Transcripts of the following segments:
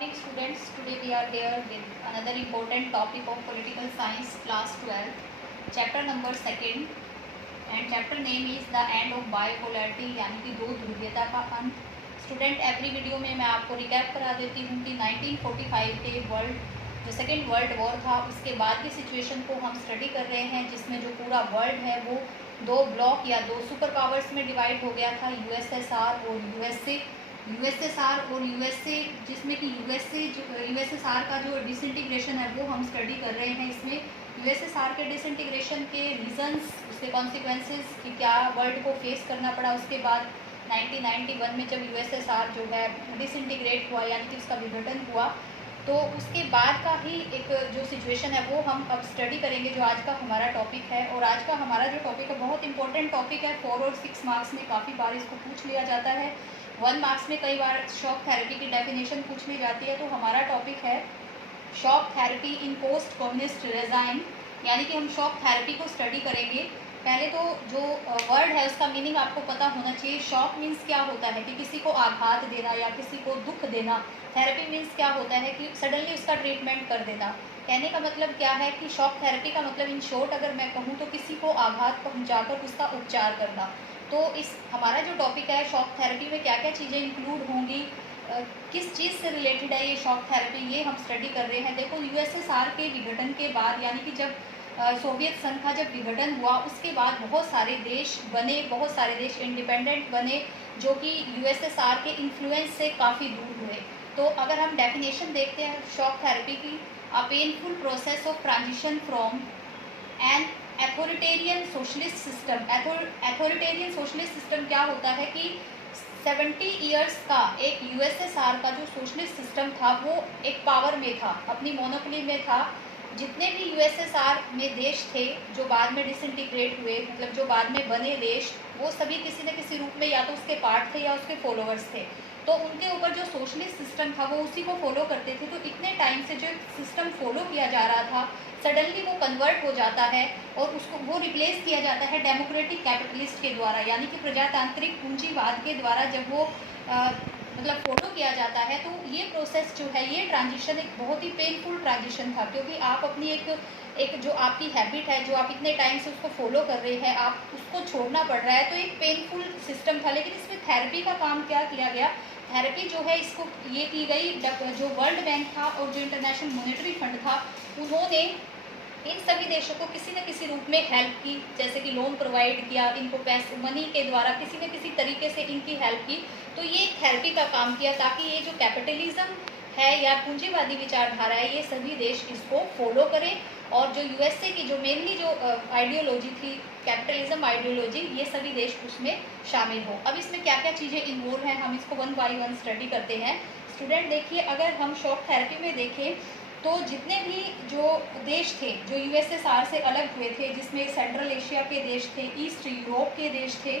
Morning students, today we are here with another important topic of political science class 12, chapter number 2nd, and chapter name is the end of bipolarity यानी कि दो ध्रुवीयता का अंत। Student every video में मैं आपको recap करा देती हूँ कि 1945 के जो सेकेंड वर्ल्ड वॉर था उसके बाद की सिचुएशन को हम स्टडी कर रहे हैं, जिसमें जो पूरा वर्ल्ड है वो दो ब्लॉक या दो सुपर पावर्स में डिवाइड हो गया था, यूएसएसआर और यूएसएसआर और यूएसए, जिसमें कि यूएसएसआर का जो डिसइंटीग्रेशन है वो हम स्टडी कर रहे हैं। इसमें यूएसएसआर के डिसइंटीग्रेशन के रीजंस, उसके कॉन्सिक्वेंसेस कि क्या वर्ल्ड को फेस करना पड़ा। उसके बाद 1991 में जब यूएसएसआर जो है डिसइंटीग्रेट हुआ यानी कि उसका विघटन हुआ, तो उसके बाद का ही एक जो सिचुएशन है वो हम अब स्टडी करेंगे, जो आज का हमारा टॉपिक है। और आज का हमारा जो टॉपिक है बहुत इंपॉर्टेंट टॉपिक है, 4 और 6 मार्क्स में काफ़ी बार इसको पूछ लिया जाता है, 1 मार्क्स में कई बार शॉक थेरेपी की डेफिनेशन पूछ ली जाती है। तो हमारा टॉपिक है शॉक थेरेपी इन पोस्ट कम्युनिस्ट रेजाइन, यानी कि हम शॉक थेरेपी को स्टडी करेंगे। पहले तो जो वर्ड है उसका मीनिंग आपको पता होना चाहिए। शॉक मीन्स क्या होता है कि किसी को आघात देना या किसी को दुख देना। थेरेपी मीन्स क्या होता है कि सडनली उसका ट्रीटमेंट कर देना। कहने का मतलब क्या है कि शॉक थेरेपी का मतलब इन शॉर्ट अगर मैं कहूँ तो किसी को आघात पहुँचाकर उसका उपचार करना। तो इस हमारा जो टॉपिक है शॉक थेरेपी में क्या क्या चीज़ें इंक्लूड होंगी, किस चीज़ से रिलेटेड है ये शॉक थेरेपी, ये हम स्टडी कर रहे हैं। देखो, यूएसएसआर के विघटन के बाद यानी कि जब सोवियत संघ का जब विघटन हुआ उसके बाद बहुत सारे देश बने, बहुत सारे देश इंडिपेंडेंट बने जो कि यूएसएसआर के इन्फ्लुएंस से काफ़ी दूर हुए। तो अगर हम डेफिनेशन देखते हैं शॉक थेरेपी की, a painful process of transition from an authoritarian socialist system. Authoritarian socialist system क्या होता है कि 70 ईयर्स का एक यूएसएसआर का जो सोशलिस्ट सिस्टम था वो एक पावर में था, अपनी मोनोपोली में था। जितने भी यूएसएसआर में देश थे जो बाद में डिसइंटीग्रेट हुए, मतलब जो बाद में बने देश, वो सभी किसी न किसी रूप में या तो उसके पार्ट थे या उसके फॉलोअर्स थे। तो उनके ऊपर जो सोशलिस्ट सिस्टम था वो उसी को फॉलो करते थे। तो इतने टाइम से जो सिस्टम फॉलो किया जा रहा था, सडनली वो कन्वर्ट हो जाता है और उसको वो रिप्लेस किया जाता है डेमोक्रेटिक कैपिटलिस्ट के द्वारा, यानी कि प्रजातांत्रिक पूंजीवाद के द्वारा। जब वो मतलब फॉलो किया जाता है तो ये प्रोसेस जो है, ये ट्रांजिशन एक बहुत ही पेनफुल ट्रांजिशन था, क्योंकि आप अपनी एक जो आपकी हैबिट है, जो आप इतने टाइम से उसको फॉलो कर रहे हैं, आप उसको छोड़ना पड़ रहा है। तो एक पेनफुल सिस्टम था। लेकिन इसमें थेरेपी का काम क्या किया गया, थेरेपी जो है इसको ये की गई, जो वर्ल्ड बैंक था और जो इंटरनेशनल मॉनेटरी फंड था, उन्होंने इन सभी देशों को किसी न किसी रूप में हेल्प की, जैसे कि लोन प्रोवाइड किया, इनको पैसे मनी के द्वारा किसी न किसी तरीके से इनकी हेल्प की। तो ये थेरेपी का काम किया ताकि ये जो कैपिटलिज्म है या पूंजीवादी विचारधारा है, ये सभी देश इसको फॉलो करें। और जो यूएसए की जो मेनली जो आइडियोलॉजी थी, कैपिटलिज्म आइडियोलॉजी, ये सभी देश उसमें शामिल हो। अब इसमें क्या क्या चीज़ें इन्वॉल्व हैं, हम इसको 1 बाय 1 स्टडी करते हैं। स्टूडेंट देखिए, अगर हम शॉक थेरेपी में देखें तो जितने भी जो देश थे जो यूएसएसआर से अलग हुए थे, जिसमें सेंट्रल एशिया के देश थे, ईस्ट यूरोप के देश थे,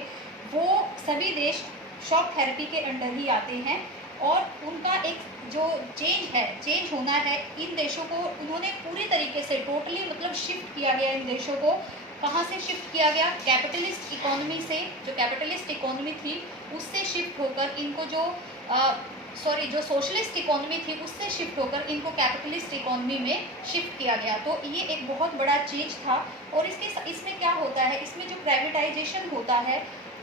वो सभी देश शॉक थेरेपी के अंडर ही आते हैं। और उनका एक जो चेंज होना है, इन देशों को उन्होंने पूरी तरीके से टोटली मतलब शिफ्ट किया गया। इन देशों को कहाँ से शिफ्ट किया गया, कैपिटलिस्ट इकोनॉमी से, जो कैपिटलिस्ट इकोनॉमी थी उससे शिफ्ट होकर इनको जो सोशलिस्ट इकोनॉमी थी उससे शिफ्ट होकर इनको कैपिटलिस्ट इकोनॉमी में शिफ्ट किया गया। तो ये एक बहुत बड़ा चेंज था। और इसमें क्या होता है, इसमें जो प्राइवेटाइजेशन होता है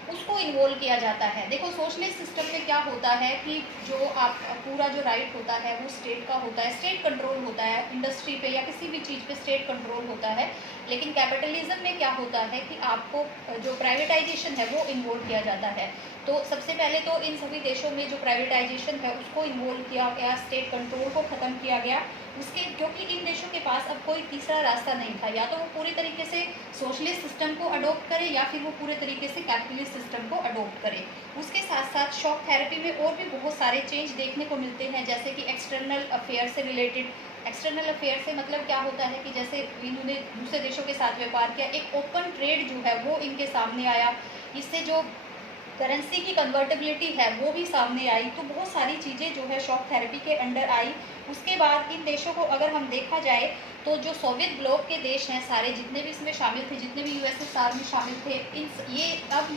उसको इन्वॉल्व किया जाता है। देखो, सोशलिस्ट सिस्टम में क्या होता है कि जो आप पूरा जो राइट होता है वो स्टेट का होता है, स्टेट कंट्रोल होता है, इंडस्ट्री पे या किसी भी चीज़ पे स्टेट कंट्रोल होता है। लेकिन कैपिटलिज्म में क्या होता है कि आपको जो प्राइवेटाइजेशन है वो इन्वॉल्व किया जाता है। तो सबसे पहले तो इन सभी देशों में जो प्राइवेटाइजेशन है उसको इन्वॉल्व किया गया, स्टेट कंट्रोल को ख़त्म किया गया उसके, क्योंकि इन देशों के पास अब कोई तीसरा रास्ता नहीं था, या तो वो पूरी तरीके से सोशलिस्ट सिस्टम को अडोप्ट करे या फिर वो पूरे तरीके से कैपिटलिस्ट सिस्टम को अडोप्ट करे। उसके साथ साथ शॉक थेरेपी में और भी बहुत सारे चेंज देखने को मिलते हैं, जैसे कि एक्सटर्नल अफेयर से रिलेटेड। एक्सटर्नल अफेयर से मतलब क्या होता है कि जैसे इन्होंने दूसरे देशों के साथ व्यापार किया, एक ओपन ट्रेड जो है वो इनके सामने आया। इससे जो करेंसी की कन्वर्टेबिलिटी है वो भी सामने आई। तो बहुत सारी चीज़ें जो है शॉक थेरेपी के अंडर आई। उसके बाद इन देशों को अगर हम देखा जाए तो जो सोवियत ब्लॉक के देश हैं सारे, जितने भी इसमें शामिल थे, जितने भी यूएसएसआर में शामिल थे,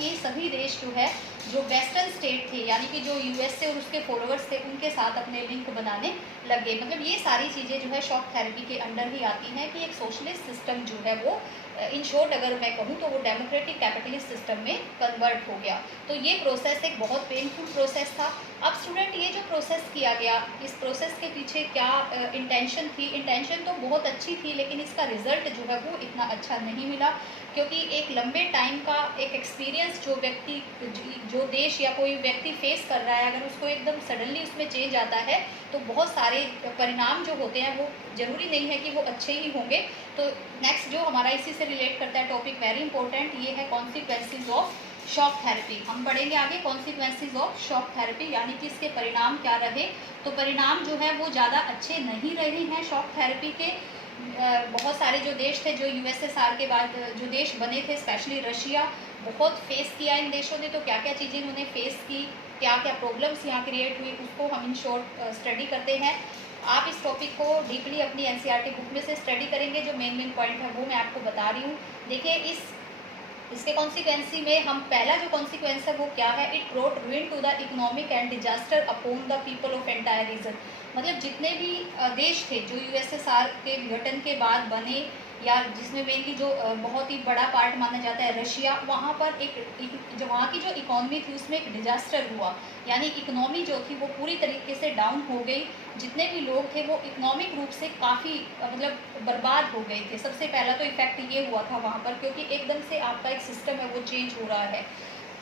ये सभी देश जो है जो वेस्टर्न स्टेट थे, यानी कि जो यूएसए और उसके फॉलोअर्स थे, उनके साथ अपने लिंक बनाने लगे। मतलब ये सारी चीज़ें जो है शॉक थेरेपी के अंडर ही आती हैं कि एक सोशलिस्ट सिस्टम जो है वो इन शॉर्ट अगर मैं कहूँ तो वो डेमोक्रेटिक कैपिटलिस्ट सिस्टम में कन्वर्ट हो गया। तो ये प्रोसेस एक बहुत पेनफुल प्रोसेस था। अब स्टूडेंट ये जो प्रोसेस किया गया, इस प्रोसेस के पीछे क्या इंटेंशन थी? इंटेंशन तो बहुत अच्छी थी, लेकिन इसका रिजल्ट जो है वो इतना अच्छा नहीं मिला, क्योंकि एक लंबे टाइम का एक एक्सपीरियंस जो व्यक्ति, जो देश या कोई व्यक्ति फेस कर रहा है, अगर उसको एकदम सडनली उसमें चेंज आता है तो बहुत सारे परिणाम जो होते हैं वो ज़रूरी नहीं है कि वो अच्छे ही होंगे। तो नेक्स्ट जो हमारा इसी से रिलेट करता है टॉपिक, वेरी इंपॉर्टेंट, ये है कॉन्सिक्वेंसेज ऑफ शॉक थेरेपी। हम पढ़ेंगे आगे कॉन्सिक्वेंसेज ऑफ शॉक थेरेपी, यानी कि इसके परिणाम क्या रहे। तो परिणाम जो है वो ज़्यादा अच्छे नहीं रहे हैं शॉक थेरेपी के। बहुत सारे जो देश थे, जो यूएसएसआर के बाद जो देश बने थे, स्पेशली रशिया, बहुत फेस किया इन देशों ने। तो क्या क्या चीज़ें इन्होंने फेस की, क्या क्या प्रॉब्लम्स यहाँ क्रिएट हुई, उसको हम इन शॉर्ट स्टडी करते हैं। आप इस टॉपिक को डीपली अपनी एनसीईआरटी बुक में से स्टडी करेंगे। जो मेन पॉइंट है वो मैं आपको बता रही हूँ। देखिए इसके कॉन्सिक्वेंसी में हम पहला जो कॉन्सिक्वेंस है वो क्या है, it brought ruin to the economic and disaster upon the people of entire region. मतलब जितने भी देश थे जो यूएसएसआर के विघटन के बाद बने, या जिसमें मेनली जो बहुत ही बड़ा पार्ट माना जाता है रशिया, वहाँ पर जो वहाँ की जो इकोनॉमी थी उसमें एक डिजास्टर हुआ, यानी इकोनॉमी जो थी वो पूरी तरीके से डाउन हो गई। जितने भी लोग थे वो इकोनॉमिक रूप से काफ़ी मतलब बर्बाद हो गए थे। सबसे पहला तो इफेक्ट ये हुआ था वहाँ पर, क्योंकि एकदम से आपका एक सिस्टम है वो चेंज हो रहा है।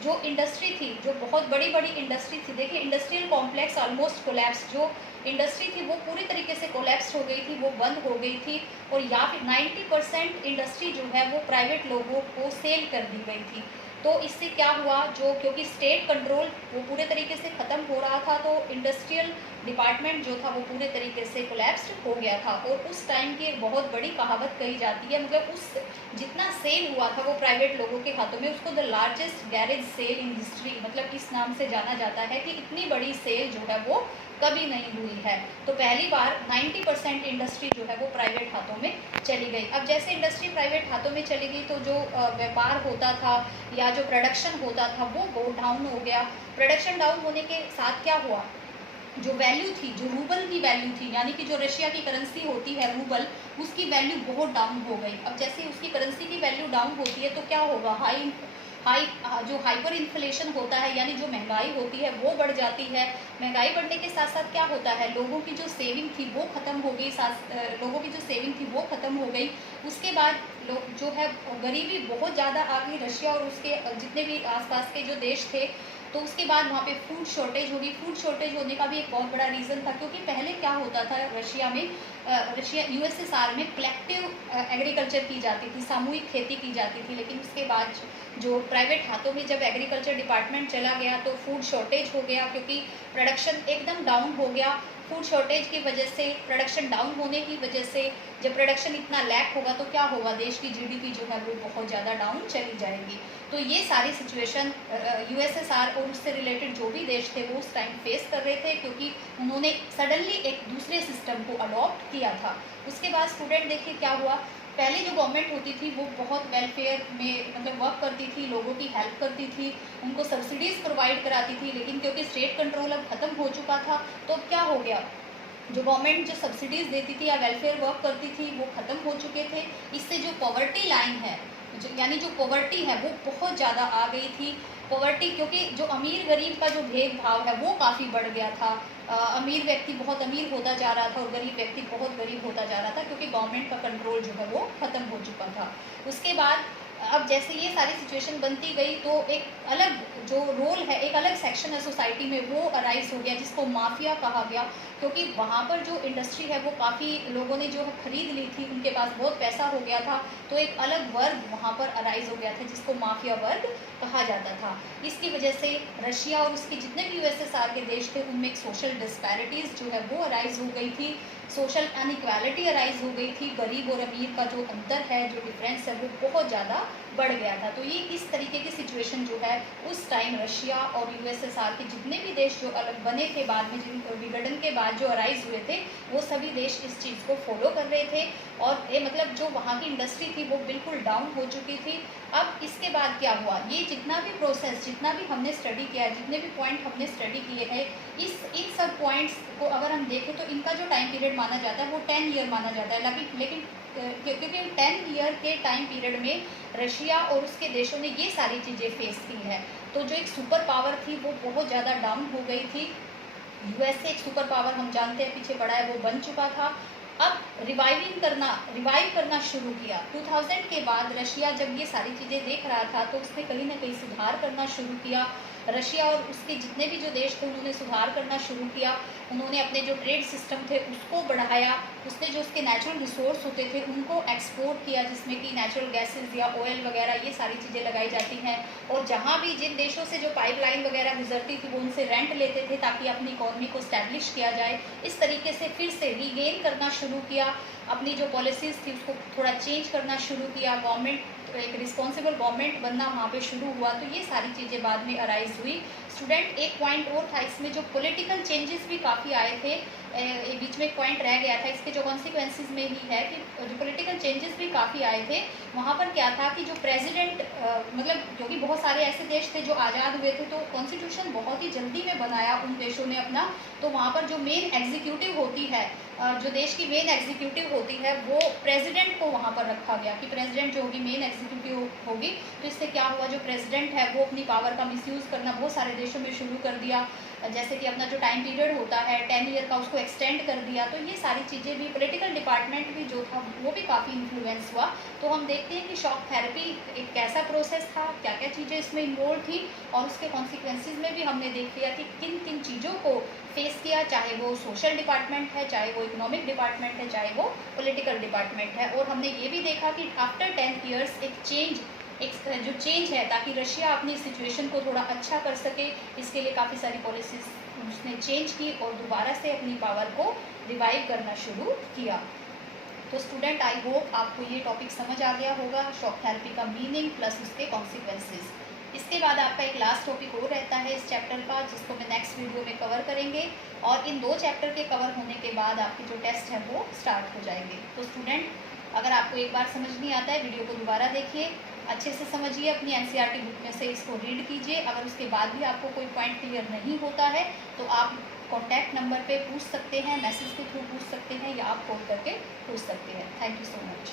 जो इंडस्ट्री थी, जो बहुत बड़ी बड़ी इंडस्ट्री थी, देखिए इंडस्ट्रियल कॉम्प्लेक्स ऑलमोस्ट कोलैप्स, जो इंडस्ट्री थी वो पूरी तरीके से कोलैप्स हो गई थी, वो बंद हो गई थी। और या फिर 90% इंडस्ट्री जो है वो प्राइवेट लोगों को सेल कर दी गई थी। तो इससे क्या हुआ, जो क्योंकि स्टेट कंट्रोल वो पूरे तरीके से ख़त्म हो रहा था, तो इंडस्ट्रियल डिपार्टमेंट जो था वो पूरे तरीके से कोलैप्स्ड हो गया था। और उस टाइम की एक बहुत बड़ी कहावत कही जाती है, मतलब उस जितना सेल हुआ था वो प्राइवेट लोगों के हाथों में, उसको the largest garage sale in history, मतलब इस नाम से जाना जाता है कि इतनी बड़ी सेल जो है वो कभी नहीं हुई है। तो पहली बार 90% इंडस्ट्री जो है वो प्राइवेट हाथों में चली गई। अब जैसे इंडस्ट्री प्राइवेट हाथों में चली गई तो जो व्यापार होता था या जो प्रोडक्शन होता था वो डाउन हो गया। प्रोडक्शन डाउन होने के साथ क्या हुआ, जो वैल्यू थी, जो रूबल की वैल्यू थी, यानी कि जो रशिया की करेंसी होती है रूबल, उसकी वैल्यू बहुत डाउन हो गई। अब जैसे उसकी करेंसी की वैल्यू डाउन होती है तो क्या होगा, जो हाइपर इन्फ्लेशन होता है, यानी जो महंगाई होती है वो बढ़ जाती है। महंगाई बढ़ने के साथ साथ क्या होता है, लोगों की जो सेविंग थी वो ख़त्म हो गई, लोगों की जो सेविंग थी वो ख़त्म हो गई। उसके बाद लोग जो है गरीबी बहुत ज़्यादा आ गई रशिया और उसके जितने भी आसपास के जो देश थे। तो उसके बाद वहाँ पे फूड शॉर्टेज होगी। फूड शॉर्टेज होने का भी एक बहुत बड़ा रीज़न था, क्योंकि पहले क्या होता था रशिया यूएसएसआर में कलेक्टिव एग्रीकल्चर की जाती थी, सामूहिक खेती की जाती थी। लेकिन उसके बाद जो प्राइवेट हाथों में जब एग्रीकल्चर डिपार्टमेंट चला गया तो फूड शॉर्टेज हो गया, क्योंकि प्रोडक्शन एकदम डाउन हो गया। फूड शॉर्टेज की वजह से, प्रोडक्शन डाउन होने की वजह से, जब प्रोडक्शन इतना लैक होगा तो क्या होगा, देश की जीडीपी जो है वो बहुत ज़्यादा डाउन चली जाएगी। तो ये सारी सिचुएशन यूएसएसआर और उससे रिलेटेड जो भी देश थे वो उस टाइम फेस कर रहे थे, क्योंकि उन्होंने सडनली एक दूसरे सिस्टम को अडॉप्ट किया था। उसके बाद स्टूडेंट देखिए क्या हुआ, पहले जो गवर्नमेंट होती थी वो बहुत वेलफेयर में मतलब वर्क करती थी, लोगों की हेल्प करती थी, उनको सब्सिडीज़ प्रोवाइड कराती थी। लेकिन क्योंकि स्टेट कंट्रोल अब ख़त्म हो चुका था तो अब क्या हो गया, जो गवर्नमेंट जो सब्सिडीज़ देती थी या वेलफेयर वर्क करती थी वो ख़त्म हो चुके थे। इससे जो पॉवर्टी लाइन है, यानी जो पॉवर्टी है वो बहुत ज़्यादा आ गई थी। पॉवर्टी, क्योंकि जो अमीर गरीब का जो भेदभाव है वो काफ़ी बढ़ गया था। अमीर व्यक्ति बहुत अमीर होता जा रहा था और गरीब व्यक्ति बहुत गरीब होता जा रहा था, क्योंकि गवर्नमेंट का कंट्रोल जो है वो ख़त्म हो चुका था। उसके बाद अब जैसे ये सारी सिचुएशन बनती गई तो एक अलग जो रोल है, एक अलग सेक्शन है सोसाइटी में वो अराइज हो गया, जिसको माफिया कहा गया। क्योंकि वहाँ पर जो इंडस्ट्री है वो काफ़ी लोगों ने जो है खरीद ली थी, उनके पास बहुत पैसा हो गया था, तो एक अलग वर्ग वहाँ पर अराइज हो गया था जिसको माफिया वर्ग कहा जाता था। इसकी वजह से रशिया और उसके जितने भी यूएसएसआर के देश थे उनमें एक सोशल डिस्पैरिटीज़ जो है वो अराइज हो गई थी, सोशल अनइक्वालिटी अराइज हो गई थी। गरीब और अमीर का जो अंतर है, जो डिफरेंस है वो बहुत ज़्यादा बढ़ गया था। तो ये इस तरीके की सिचुएशन जो है उस टाइम रशिया और यूएसएसआर के जितने भी देश जो अलग बने थे बाद में, जिन विघटन के बाद जो अराइज हुए थे, वो सभी देश इस चीज़ को फॉलो कर रहे थे और ये मतलब जो वहाँ की इंडस्ट्री थी वो बिल्कुल डाउन हो चुकी थी। अब इसके बाद क्या हुआ, ये जितना भी प्रोसेस, जितना भी हमने स्टडी किया है, जितने भी पॉइंट हमने स्टडी किए हैं, इन सब पॉइंट्स को अगर हम देखें तो इनका जो टाइम पीरियड माना जाता है वो 10 ईयर माना जाता है। लेकिन क्योंकि 10 ईयर के टाइम पीरियड में रशिया और उसके देशों ने ये सारी चीज़ें फेस की हैं। तो जो एक सुपर पावर थी वो बहुत ज़्यादा डाउन हो गई थी। यूएसए एक सुपर पावर हम जानते हैं पीछे पड़ा है, वो बन चुका था। अब रिवाइव करना शुरू किया। 2000 के बाद रशिया जब ये सारी चीज़ें देख रहा था तो उसने कहीं ना कहीं सुधार करना शुरू किया। रशिया और उसके जितने भी जो देश थे उन्होंने सुधार करना शुरू किया। उन्होंने अपने जो ट्रेड सिस्टम थे उसको बढ़ाया। उसने जो उसके नेचुरल रिसोर्स होते थे उनको एक्सपोर्ट किया, जिसमें कि नेचुरल गैसेस या ऑयल वगैरह ये सारी चीज़ें लगाई जाती हैं। और जहाँ भी जिन देशों से जो पाइपलाइन वगैरह गुजरती थी वो उनसे रेंट लेते थे ताकि अपनी इकॉनमी को स्टैब्लिश किया जाए। इस तरीके से फिर से रीगेन करना शुरू किया, अपनी जो पॉलिसीज़ थी उसको थोड़ा चेंज करना शुरू किया। गवर्नमेंट, एक रिस्पॉन्सिबल गवर्नमेंट बनना वहाँ पे शुरू हुआ। तो ये सारी चीज़ें बाद में अराइज हुई। स्टूडेंट, एक पॉइंट और था इसमें, जो पॉलिटिकल चेंजेस भी काफ़ी आए थे। बीच में एक पॉइंट रह गया था, इसके जो कॉन्सिक्वेंसेस में ही है कि जो पॉलिटिकल चेंजेस भी काफ़ी आए थे। वहाँ पर क्या था कि जो प्रेसिडेंट, मतलब क्योंकि बहुत सारे ऐसे देश थे जो आज़ाद हुए थे तो कॉन्स्टिट्यूशन बहुत ही जल्दी में बनाया उन देशों ने अपना। तो वहाँ पर जो मेन एग्जीक्यूटिव होती है, जो देश की मेन एग्जीक्यूटिव होती है, वो प्रेसिडेंट को वहाँ पर रखा गया कि प्रेसिडेंट जो होगी मेन एग्जीक्यूटिव होगी। तो इससे क्या हुआ, जो प्रेसिडेंट है वो अपनी पावर का मिसयूज़ करना बहुत सारे देशों में शुरू कर दिया। जैसे कि अपना जो टाइम पीरियड होता है 10 ईयर का, उसको एक्सटेंड कर दिया। तो ये सारी चीज़ें भी, पॉलिटिकल डिपार्टमेंट भी जो था वो भी काफ़ी इन्फ्लुएंस हुआ। तो हम देखते हैं कि शॉक थेरेपी एक कैसा प्रोसेस था, क्या क्या चीज़ें इसमें इन्वॉल्व थी और उसके कॉन्सिक्वेंसेज में भी हमने देख लिया कि किन किन चीज़ों को फेस किया, चाहे वो सोशल डिपार्टमेंट है, चाहे वो इकोनॉमिक डिपार्टमेंट है, चाहे वो पॉलिटिकल डिपार्टमेंट है। और हमने ये भी देखा कि आफ्टर 10 ईयर्स एक जो चेंज है, ताकि रशिया अपनी सिचुएशन को थोड़ा अच्छा कर सके, इसके लिए काफ़ी सारी पॉलिसीज उसने चेंज की और दोबारा से अपनी पावर को रिवाइव करना शुरू किया। तो स्टूडेंट, आई होप आपको ये टॉपिक समझ आ गया होगा, शॉक थेरेपी का मीनिंग प्लस उसके कॉन्सिक्वेंसेस। इसके बाद आपका एक लास्ट टॉपिक और रहता है इस चैप्टर का, जिसको मैं नेक्स्ट वीडियो में कवर करेंगे। और इन 2 चैप्टर के कवर होने के बाद आपके जो टेस्ट है वो स्टार्ट हो जाएंगे। तो स्टूडेंट, अगर आपको एक बार समझ नहीं आता है, वीडियो को दोबारा देखिए, अच्छे से समझिए, अपनी एनसीईआरटी बुक में से इसको रीड कीजिए। अगर उसके बाद भी आपको कोई पॉइंट क्लियर नहीं होता है तो आप कॉन्टैक्ट नंबर पे पूछ सकते हैं, मैसेज के थ्रू पूछ सकते हैं या आप कॉल करके पूछ सकते हैं। Thank you so much.